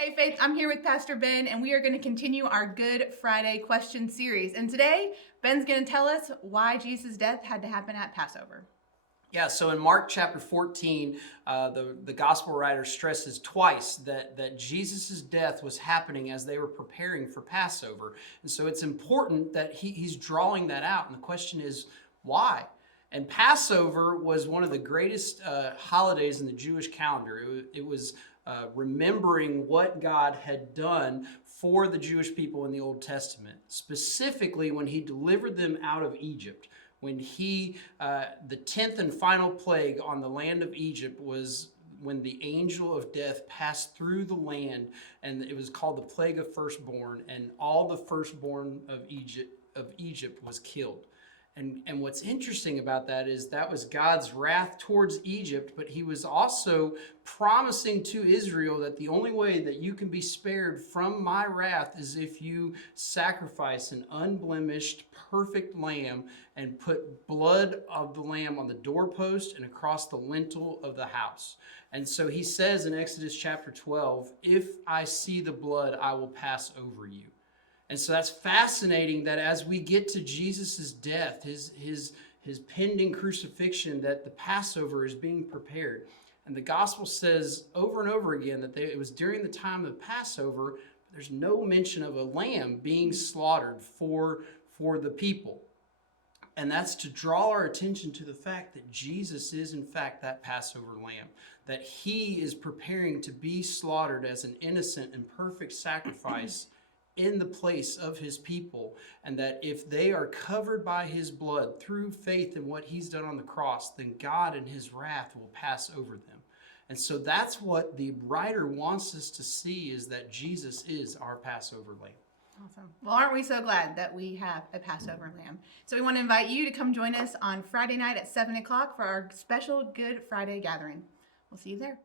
Hey Faith, I'm here with Pastor Ben, and we are going to continue our Good Friday question series. And today, Ben's going to tell us why Jesus' death had to happen at Passover. Yeah, so in Mark chapter 14, the gospel writer stresses twice that Jesus' death was happening as they were preparing for Passover. And so it's important that he's drawing that out. And the question is, why? And Passover was one of the greatest holidays in the Jewish calendar. It was remembering what God had done for the Jewish people in the Old Testament, specifically when he delivered them out of Egypt. When the 10th and final plague on the land of Egypt was when the angel of death passed through the land, and it was called the plague of firstborn, and all the firstborn of Egypt was killed. And what's interesting about that is that was God's wrath towards Egypt, but he was also promising to Israel that the only way that you can be spared from my wrath is if you sacrifice an unblemished, perfect lamb and put blood of the lamb on the doorpost and across the lintel of the house. And so he says in Exodus chapter 12, if I see the blood, I will pass over you. And so that's fascinating that as we get to Jesus' death, his pending crucifixion, that the Passover is being prepared. And the gospel says over and over again that it was during the time of Passover, there's no mention of a lamb being slaughtered for the people. And that's to draw our attention to the fact that Jesus is in fact that Passover lamb, that he is preparing to be slaughtered as an innocent and perfect sacrifice in the place of his people, and that if they are covered by his blood through faith in what he's done on the cross, then God in his wrath will pass over them. And so that's what the writer wants us to see, is that Jesus is our Passover lamb. Awesome. Well, aren't we so glad that we have a Passover lamb? So we want to invite you to come join us on Friday night at 7 o'clock for our special Good Friday gathering. We'll see you there.